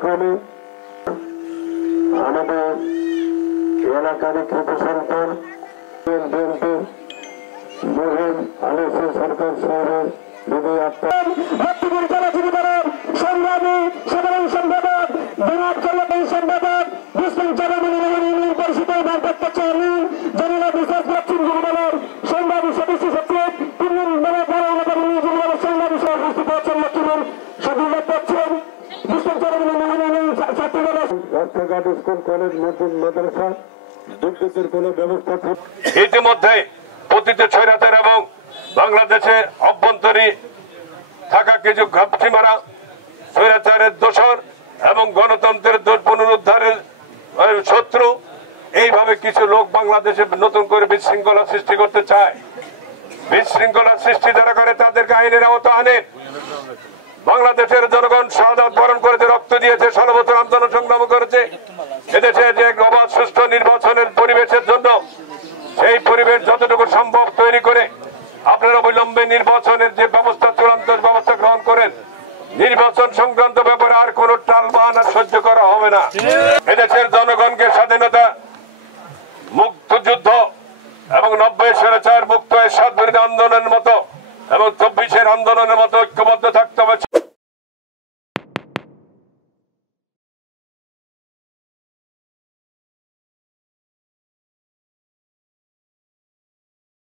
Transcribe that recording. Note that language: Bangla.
ক্রমে আমাদের এলাকার খ্যাত সন্তান বিএনপি মোহন আলোচনা সরকার শহরের সংগ্রামী সাধারণ সম্পাদক বিরাট কল্যাণী সম্পাদক মুসলিম ইউনিয়ন পরিষদের ভারপ্রাপ্ত চেয়ারম্যান জেনারেল বিশেষ দক্ষিণ গুরুদলের সংগ্রামী সদস্য সচিব তিনজন সংগ্রামী সহ উপস্থিত আছেন লক্ষ্মীপুর সদুল্লাহ পাচ্ছেন মুসলিম ছাত্রীরা রাস্তাঘাট স্কুল কলেজ মসজিদ মাদ্রাসা বিদ্যুতের কোন ব্যবস্থা ইতিমধ্যে পতিত স্বৈরাচার এবং বাংলাদেশে অভ্যন্তরীণ থাকা কিছু ঘাপটিমারা স্বৈরাচারের দোসর এবং গণতন্ত্রের পুনরুদ্ধারের শত্রু এইভাবে কিছু লোক বাংলাদেশে নতুন করে বিশৃঙ্খলা সৃষ্টি করতে চায়। বিশৃঙ্খলা সৃষ্টি যারা করে তাদেরকে আইনের আওতা আনেন। বাংলাদেশের জনগণ শাহাদাত বরণ করেছে, রক্ত দিয়েছে, 16 বছর আন্দোলন সংগ্রাম করেছে এদেশে যে অবাধ সুষ্ঠু নির্বাচনের পরিবেশের জন্য। সেই পরিবেশ যতটুকু সম্ভব তৈরি করে আপনারা অবিলম্বে নির্বাচনের যে ব্যবস্থা চূড়ান্ত ব্যবস্থা গ্রহণ করেন। নির্বাচন সংক্রান্ত ব্যাপারে আর কোন টালবাহানা সহ্য করা হবে না। এদেশের জনগণকে স্বাধীনতা মুক্ত যুদ্ধ এবং 90 স্বৈরাচার মুক্ত এরশাদ বিরোধী আন্দোলনের